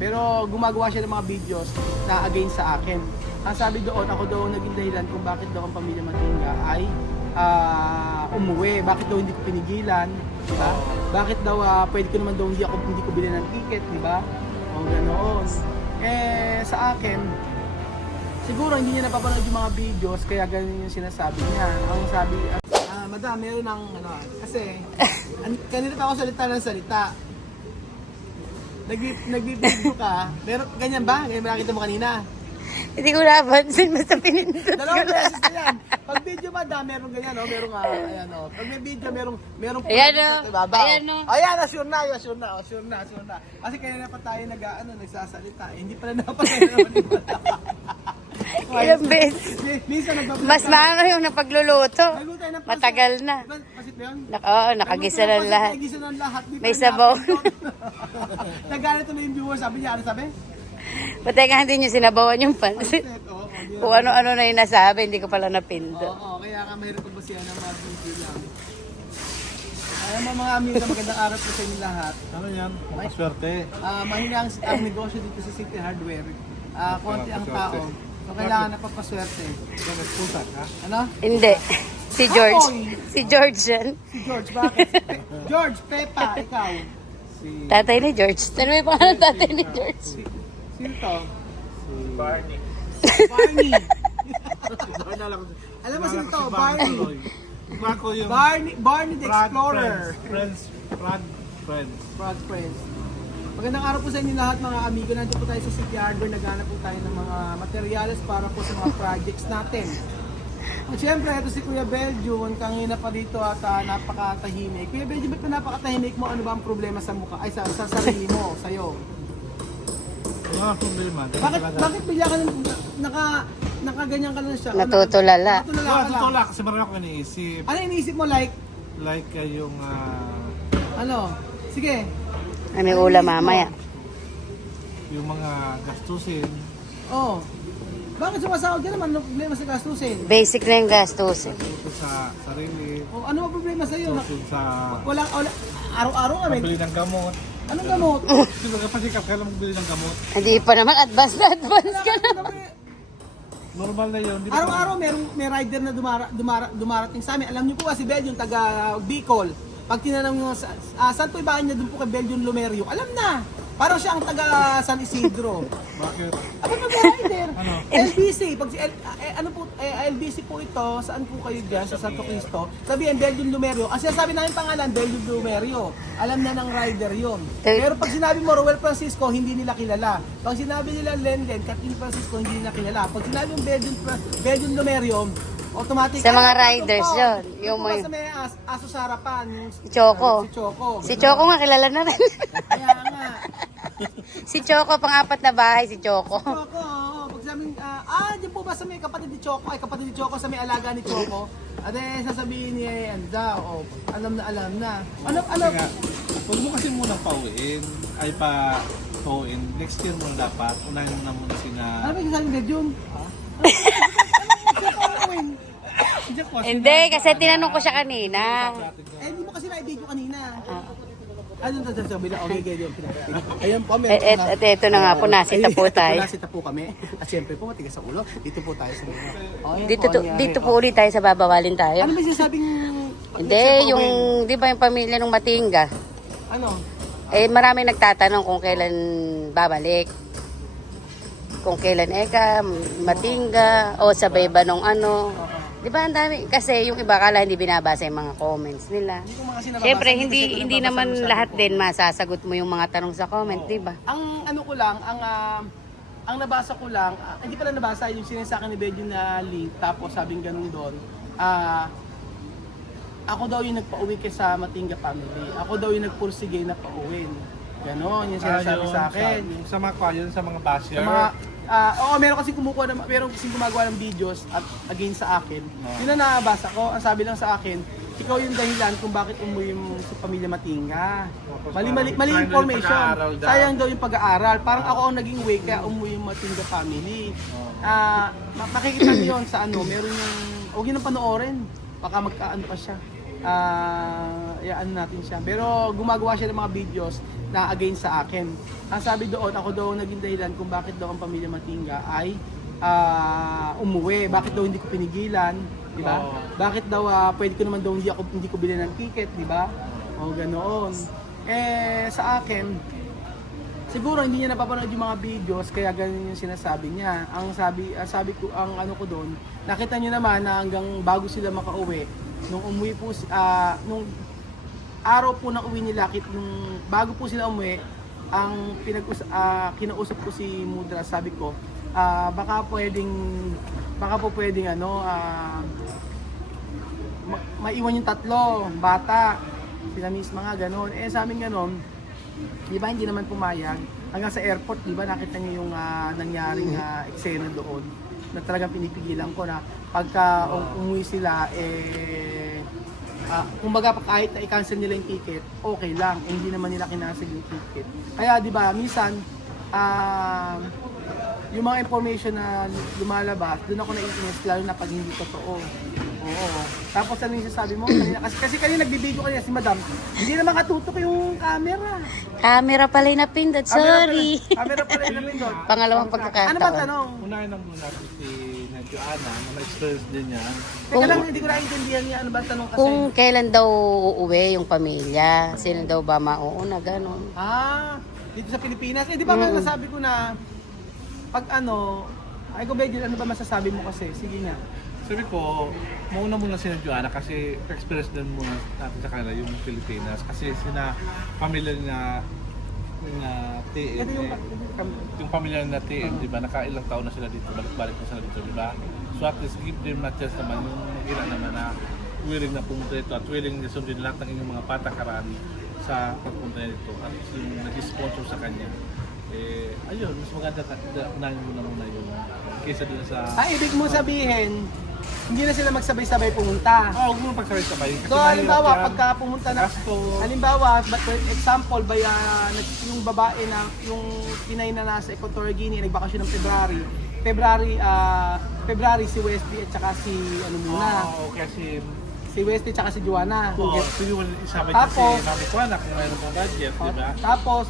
Pero gumagawa siya ng mga videos na against sa akin. Ang sabi doon, ako daw naging dahilan kung bakit daw ang pamilya Matinga ay umuwi. Bakit daw hindi ko pinigilan, di ba? Bakit daw pwede ko naman daw hindi ko bilhin ng ticket, di ba? O ganoon. Eh sa akin, siguro hindi niya napapanood yung mga videos kaya ganun yung sinasabi niya. Ang sabi, madam, meron ng kasi kanina pa ako salita ng salita. Nagbibideo ka, meron ganyan ba? Ganyan ba nakita mo kanina? Hindi ko napansin, basta pinindot ko Dalawang lang. beses na yan. Pag video madam, meron ganyan, merong ayan o. Pag may video, merong Ayan, sa oh. ibabaw. Ayan, oh. Ayan, sure na. Kasi kanina pa tayo nagsasalita. Hindi pala napanood. Ilang beses. Minsan nagbablog Mas maano yung napagluluto. Nagluto tayo ng pasit. Matagal na. Diba, pasit ba yun? Oo, nakagisa Nagluto ng lahat. Nagisa ng lahat. Di May pa sabaw. Nagalit na yung viewer. Sabi niya, ano sabi? Pati nga hindi nyo sinabawan yung pansit. Oo, Kung ano-ano na yung nasabi, hindi ko pala napindot. oo, kaya ka mahirap pagbasihan ng mga video lang. Ayan mga amiga, magandang araw po sa inyo lahat. Ano yan? Makaswerte. Mahina ang negosyo dito sa City Hardware. Konti ang tao. So kailangan napapaswerte. Nagpusa ka? Ano? Hindi. Si George. Apoy! Si George yan. Si George, bakit? George, Pepa, ikaw. Tatay ni George. Ano yung pangalan ng tatay ni George? Sino to? Barney. Barney. Barney lang. Alam mo sino to? Barney. Ako yung Barney the Frog Explorer. Friends. Frog Friends. Magandang araw po sa inyo lahat mga amigo. Nandito po tayo sa City Hardware. Naghanap po tayo ng mga materyales para po sa mga projects natin. At syempre, ito si Kuya Belgium. Kanina pa dito at napakatahimik. Kuya Belgium, ba't napakatahimik mo? Ano ba ang problema sa mukha? Ay, sa sarili mo, sa'yo. Mga problema. Bakit bigla ka nakaganyan ka na siya? Natutulala. Natutulala ka lang. Totoo lang kasi marami ako iniisip. Ano iniisip mo like? Like yung Ano? Sige. Ano yung ulam mamaya? yung mga gastusin. Oh. Bakit sumasahod ka naman? Ano problema sa gastusin? Basic na yung gastusin. Ito sa sarili. Oh, ano ang problema sa iyo? Gastusin sa Wala araw-araw kami. pambili ng gamot. Anong gamot? Diba kapag sikap ka lang magbili ng gamot? Hindi pa naman, advance na advance ka na. Normal na yun. Di ba? Araw-araw may rider na dumarating sa amin. Alam niyo po kasi Belgium, taga Bicol. Pag tinanong nyo, saan po ibaan niya doon po kay Belgium Lumerio? Alam na! Parang siya ang taga San Isidro. Bakit? Ako na rider. Ano? LBC. Pag si LBC po ito, saan po kayo dyan? Sa Santo Cristo. Sabihin, Belgium Lumerio. Ang sinasabi namin pangalan, Belgium Lumerio. Alam na ng rider yon. Pero pag sinabi mo Roel Francisco, hindi nila kilala. Pag sinabi nila Lenden, Kathleen Francisco, hindi nila kilala. Pag sinabi yung Belgium Lumerio, automatic. Sa mga riders yun. Yung Yung sa may aso sa harapan. Si Choco. Si Choco. Si Choco nga, kilala na rin. Kaya nga. Si Choco, pang-apat na bahay, si Choco. Choco, oo. Pag sabihin, di po ba sa may kapatid ni Choco, ay kapatid ni Choco sa may alaga ni Choco, sasabihin niya, ano daw, alam na. Ano, Nga, huwag mo kasi munang pauwiin. Ay pa pauwiin. Next year mo dapat. Unahin mo na muna sina... ano ba yung sabi ni Jun? Hindi, kasi tinanong ko siya kanina. Hindi mo kasi na-video kanina. Ano sabi na? Okay, ayun po, meron Ito na nga po, nasita po tayo. Nasita po kami. At syempre po, matigas sa ulo. Dito po tayo sa mga. Dito po ulit tayo sa babawalin tayo. Ano ba sinasabing... Hindi, yung, di ba yung pamilya ng Matinga? Ano? Marami nagtatanong kung kailan babalik. Kung kailan Matinga, o sabay ba nung ano. Di ba ang dami? Kasi yung iba kala hindi binabasa yung mga comments nila. Hindi ko mga kasi nababasa. Siyempre, Hindi kasi hindi nababasa naman yung sabi lahat ko. din masasagot mo yung mga tanong sa comment, di ba? Ang ano ko lang, ang nabasa ko lang, hindi pala nabasa yung sinasabi ni Bedyo na link, tapos sabing ganun doon, ako daw yung nagpa-uwi kay sa Matinga family. Ako daw yung nagpursige na pa-uwin. Ganon, yung sinasabi sa akin. Sa mga yun, sa mga basher. Sa mga, meron kasi meron kasi gumagawa ng videos at against sa akin. Yun ang nabasa ko, ang sabi lang sa akin, ikaw yung dahilan kung bakit umuwi mo sa pamilya Matinga. Mali information. Sayang daw yung pag-aaral. Parang ako ang naging way kaya umuwi yung Matinga family. Makikita niyo yun sa ano, meron yung, huwag yun ang panoorin. Baka magkaano pa siya. ano natin siya. Pero gumagawa siya ng mga videos na against sa akin. Ang sabi doon, ako daw ang naging dahilan kung bakit daw ang pamilya Matinga ay umuwi. Bakit daw hindi ko pinigilan, di ba? Oo. Bakit daw pwede ko naman daw hindi ko bilhin ng ticket, di ba? O ganoon. Sa akin, siguro hindi niya napapanood yung mga videos kaya ganun yung sinasabi niya. Ang sabi ko, ang ano ko doon, nakita niyo naman na hanggang bago sila makauwi, nung umuwi po nung araw po na uwi nila, nung bago po sila umuwi, ang kinausap ko si Mudra, sabi ko, baka po pwedeng maiwan yung tatlo, bata, sila misma nga gano'n. Sa amin gano'n, di ba hindi naman pumayag, hanggang sa airport, di ba nakita niyo yung nangyaring eksena doon, na talagang pinipigilan ko na pagka umuwi sila, kumbaga kahit na i-cancel nila yung ticket, okay lang, hindi naman nila kinancel yung ticket. Kaya di ba minsan, yung mga information na lumalabas, doon ako naiinis, lalo na pag hindi totoo. Oo. Tapos ano yung sasabi mo? Kasi kanina nagbibideo kanina si Madam, hindi naman katutok yung camera. Camera pala yung napindot, sorry. Camera pala yung napindot. Pangalawang Ano ba pagkakataon. tanong? Unahin lang muna natin si Joanna na ma-experience din niya. Teka lang, hindi ko naintindihan niya ano ba tanong kasi. Kung kailan daw uuwi yung pamilya, sino daw ba mauuna, ganon. Dito sa Pilipinas. Di ba nga nasabi ko na pag ay ko Begil, ano ba masasabi mo kasi? Sige nga. Sabi ko, mauna muna si Joanna kasi experience din muna natin sa kanila yung Pilipinas. Kasi sina pamilya na TM, Ito yung pamilya na TM, di ba? Nakailang taon na sila dito, balik-balik na sila dito, di ba? So at least give them a chance naman, yung ilan naman na willing na pumunta dito at willing na sundin lahat ng inyong mga patakaran sa pagpunta niya dito. At yung nag-sponsor sa kanya, ayun, mas maganda unahin muna yun kaysa dun sa... Ibig mo sabihin, hindi na sila magsabay-sabay pumunta. huwag mo pagsabay-sabay. So, halimbawa, pagka pumunta na, Gasto. halimbawa, for example, yung babae na, yung Pinay na nasa Equatorial Guinea, nagbakasyon ng February si Westy at saka si, Kasi si Westy at saka si Joanna. sige, isabay niya si Tapos, Mami Kuana kung mayroon pong budget, di ba? Tapos,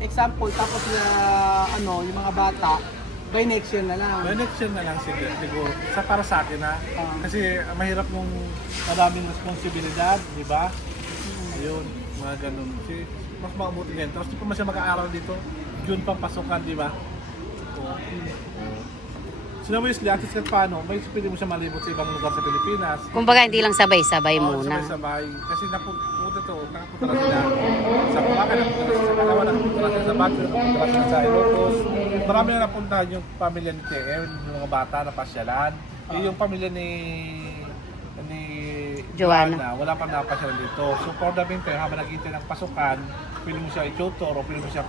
example, yung mga bata, by next year na lang. Well, next year na lang siguro. Para sa akin kasi mahirap nung maraming responsibilidad, di ba? Ayun, mga ganun. Kasi mas mabuti yan. Tapos di pa man siya mag-aaral dito, June pang pasukan, di ba? Sino mo Wesley, at least paano, may pwede mo siya malibot sa ibang lugar sa Pilipinas. Kumbaga hindi lang sabay-sabay muna. Sabay-sabay. Kasi nakapunta na sila sa Bulacan, nakapunta na sila sa Palawan, nakapunta na sila sa Baguio, nakapunta na sila sa Ilocos. Marami na napuntahan yung pamilya ni TM, yung mga bata na pasyalan. Yung pamilya ni Joanna. wala pa napasyalan dito. So for the meantime, habang naghihintay ng pasukan, pwede mo siya i-tutor o pwede mo siya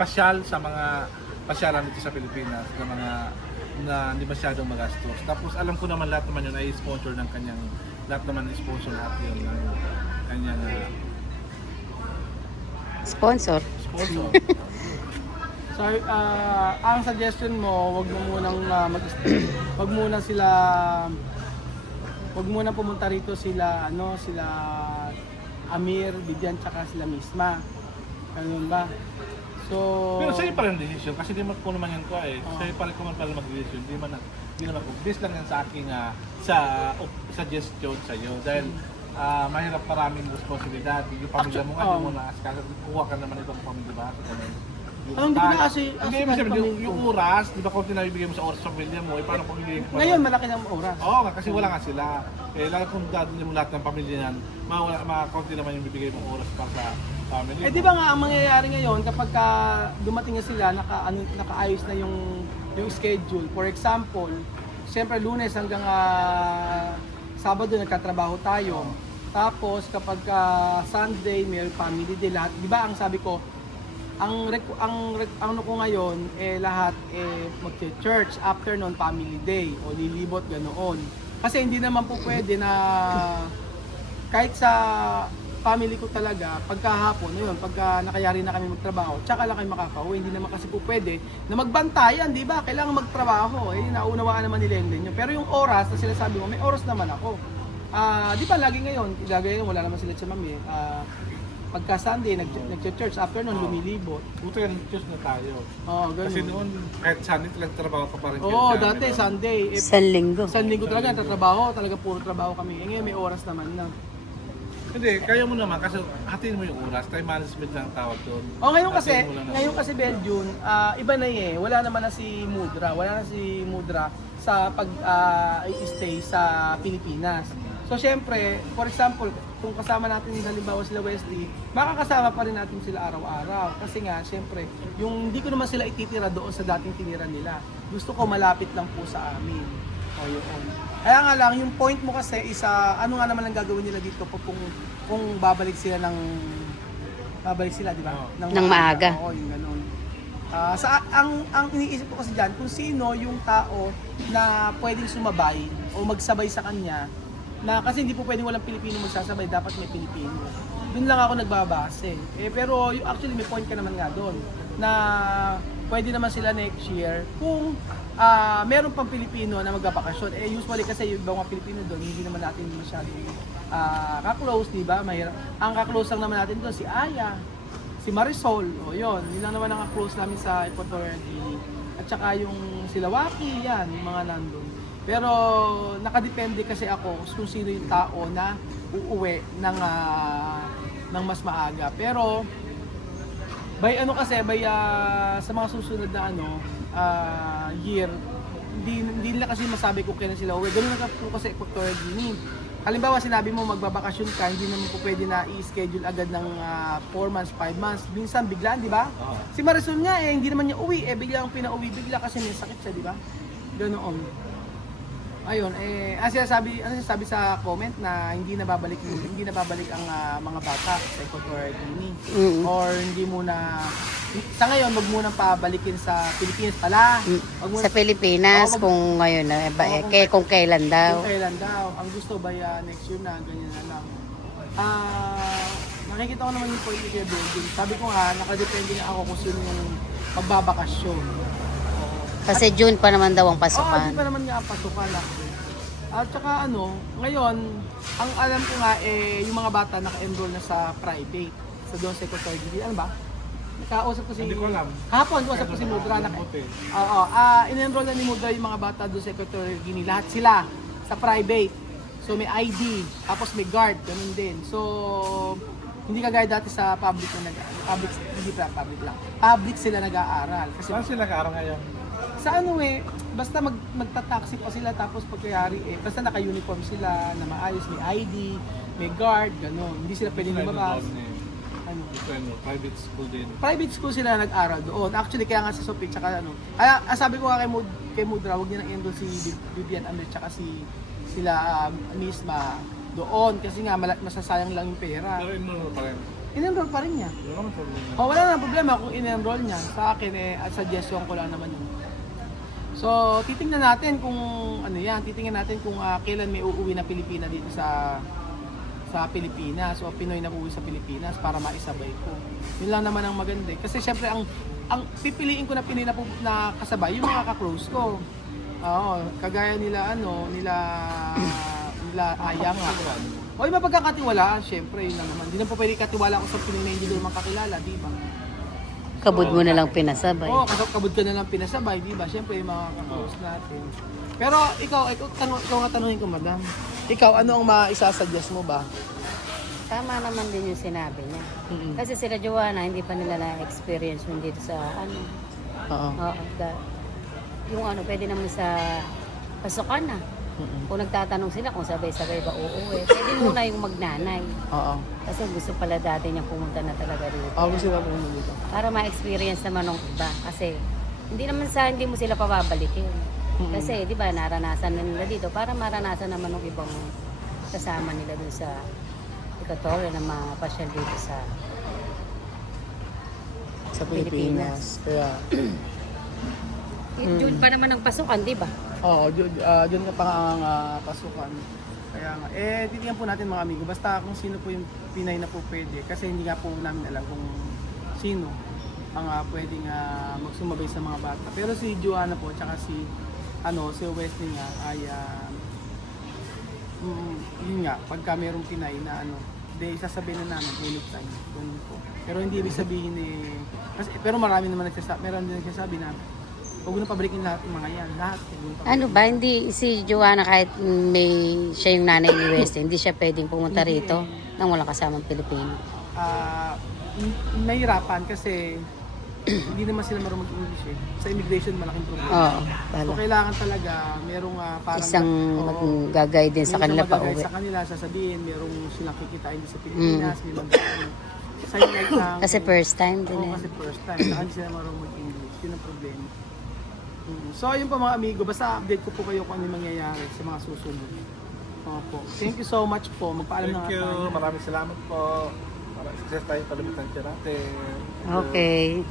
pasyal sa mga pasyalan dito sa Pilipinas na mga na hindi masyadong magastos. Tapos alam ko naman lahat naman yun ay sponsor ng kanyang lahat naman sponsor lahat yun ng kanyang Sponsor. sponsor. So, ang suggestion mo, wag muna pumunta rito sila Amir, Bibian, tsaka sila misma. Ganun ba? So, Pero sa'yo pa rin decision kasi di man ko naman yan ko sa'yo pa rin ko man pala mag-decision. Di naman ko. Based lang yan sa aking suggestion sa'yo dahil mahirap maraming responsibilidad. Yung pamilya mo nga, di mo na kuha ka naman itong pamilya, ba? hindi ko na kasi yung oras, di ba kung tinabibigay mo sa oras sa pamilya mo, paano kung bibigay mo? ngayon malaki ng oras. Oo nga, kasi wala nga sila. Lalo kung dadalhin mo lahat ng pamilya yan, makakunti naman yung bibigay mong oras para sa family. Di ba nga ang mangyayari ngayon kapag dumating na sila, nakaayos na yung schedule. For example, siyempre Lunes hanggang Sabado nagkatrabaho tayo. Tapos kapag Sunday may family day lahat. Di ba ang sabi ko, ang ko ngayon lahat magche-church after noon family day o lilibot ganoon. Kasi hindi naman po pwede na kahit sa family ko talaga, pagkahapon, ayun, pagka nakayari na kami magtrabaho, tsaka lang kayo makakauwi. Hindi naman kasi po pwede na magbantayan, di ba? Kailangan magtrabaho. Naunawaan naman nila yun. Pero yung oras na sila sabi mo, may oras naman ako. Di ba lagi ngayon, wala naman sila sa mami. Pagka Sunday, nag-church, after nun, lumilibot. Buto yan, Diyos na tayo. Oo, ganun. Kasi noon, kahit Sunday, talagang trabaho ka pa rin. Oo, dati, Sunday. San linggo. Isang linggo talaga, nagtatrabaho, talaga puro trabaho kami. Ngayon may oras naman na. Hindi, kaya mo naman kasi hatiin mo yung oras, time management lang ang tawag doon. Ngayon kasi, Hatiin mo lang ngayon kasi Belgium, iba na wala naman na si Mudra. Wala na si Mudra sa pag-stay sa Pilipinas. So syempre, for example, kung kasama natin halimbawa sila Wesley, makakasama pa rin natin sila araw-araw. Kasi nga, syempre, yung hindi ko naman sila ititira doon sa dating tinira nila. Gusto ko malapit lang po sa amin. O yun. Kaya nga lang, yung point mo kasi isa, ano nga naman ang gagawin nila dito kung babalik sila, di ba? Ng maaga. Oo, yung ganun. Ang iniisip ko kasi dyan, kung sino yung tao na pwedeng sumabay o magsabay sa kanya, na kasi hindi po pwedeng walang Pilipino magsasabay, dapat may Pilipino. Doon lang ako nagbabase. Pero actually may point ka naman nga doon na pwede naman sila next year kung meron pang Pilipino na magbabakasyon. Usually kasi yung mga Pilipino doon, hindi naman natin masyadong ka-close, di ba? Ang ka-close lang naman natin doon si Aya, si Marisol, o yun. Yun lang naman ang ka-close namin sa Equatorial Guinea. At saka yung sila Waki, yan, yung mga nandun. Pero nakadepende kasi ako kung sino yung tao na uuwi ng mas maaga. Pero by sa mga susunod na year, hindi nila kasi masabi kung kailan sila uuwi. Ganun na po kasi Equatorial Guinea. Halimbawa sinabi mo magbabakasyon ka, hindi naman po pwede na i-schedule agad ng 4 months, 5 months. Minsan biglaan, di ba? Si Marisol nga hindi naman niya uwi, bigla ang pinauwi bigla kasi may sakit siya, di ba? Ganoon. Ayun, ano sinasabi sa comment na hindi na babalik ang mga bata sa Equatorial Guinea. Or hindi muna sa ngayon wag munang pabalikin sa Pilipinas pala. Sa Pilipinas kung ngayon na kung kailan daw. Kung kailan daw. Ang gusto ba next year na ganyan na lang. Nakikita ko naman yung point ni Building. Sabi ko nga, nakadepende na ako kung sino yung magbabakasyon. Kasi June pa naman daw ang Oo, pasukan. di pa naman nga ang pasukan At saka ngayon, ang alam ko nga yung mga bata naka-enroll na sa private. Sa doon sa Equatorial Guinea. Ano ba? Nakausap ko si... Hindi ko alam. Kahapon, kausap ko si Mudra. In-enroll na ni Mudra yung mga bata doon sa Equatorial Guinea. Lahat sila sa private. So may ID, tapos may guard, ganun din. So, hindi kagaya dati sa public na public sila nag-aaral. Kasi Saan sila nag-aaral ngayon? sa basta magta-taxi pa sila tapos pagkayari basta naka-uniform sila na maayos, may ID, may guard, gano'n. Hindi sila pwedeng lumabas. Private school din. Private school sila nag-aral doon. Actually, kaya nga sa Sophie, tsaka Kaya sabi ko nga kay Mudra, huwag niya nang-enroll si Vivian Amel, tsaka sila misma doon. Kasi nga, masasayang lang yung pera. Pero enroll pa rin. In-enroll pa rin niya. Wala na problema kung in-enroll niya. Sa akin, at suggestion ko lang naman yun. So, titingnan natin kung kung kailan may uuwi na Pilipina dito sa Pilipinas o Pinoy na uuwi sa Pilipinas para maisabay ko. Yun lang naman ang maganda. Kasi syempre ang pipiliin ko na Pinoy na kasabay yung mga ka-close ko. Oo, kagaya nila Aya nga. O yung mapagkakatiwalaan, syempre yun lang naman. Hindi na po pwede katiwala ko sa Pinoy na hindi naman kakilala, di ba? Kabud mo na lang pinasabay. Oo, kabud ka na lang pinasabay, di ba? Syempre yung mga ka-close natin. Pero ikaw nga tanungin ko, madam. Ikaw, ano ang maisasuggest mo ba? Tama naman din yung sinabi niya. Kasi sila Joanna, hindi pa nila na-experience yun dito sa Oo. Pwede naman sa pasukan na. Kung nagtatanong sila kung sabay-sabay ba uuwi, pwede muna yung magnanay. Oo. Kasi gusto pala dati niya pumunta na talaga dito. Ako sila pumunta dito. Para ma-experience naman ng iba. Kasi hindi mo sila pababalikin. Kasi di ba naranasan na nila dito para maranasan naman ng ibang kasama nila dun sa Equatorial na mapasyal dito sa Pilipinas. Kaya June pa naman ang pasukan, di ba? Oo, June na pa ang pasukan. Kaya nga, titingnan po natin mga amigo. Basta kung sino po yung Pinay na po pwede. Kasi hindi nga po namin alam kung sino ang pwedeng magsumabay sa mga bata. Pero si Joanna po, tsaka si Wesley nga ay yun nga, pagka mayroong Pinay na sasabihin na namin anytime. Ganun po. Pero hindi ibig sabihin pero marami naman meron din nagsasabi na huwag na pabalikin lahat ng mga yan. Lahat. Ano ba, hindi si Joanna kahit siya yung nanay ni Wesley, hindi siya pwedeng pumunta Hindi rito nang walang kasamang Pilipino. Nahirapan kasi hindi naman sila marunong mag-English eh. Sa immigration malaking problema. Oo, So kailangan talaga merong parang isang mag-gagay din sa kanila pa uwi. Sa kanila sasabihin, merong silang kikitain din sa Pilipinas, may sign lang. Kasi first time din Oo, kasi first time. Saka hindi sila marunong mag-English. Yun ang problema. So ayun po mga amigo, basta update ko po kayo kung ano yung mangyayari sa mga susunod. Opo. Thank you so much po. Magpaalam na Thank you. tayo. Maraming salamat po. Para success tayo palumitan siya natin. Okay.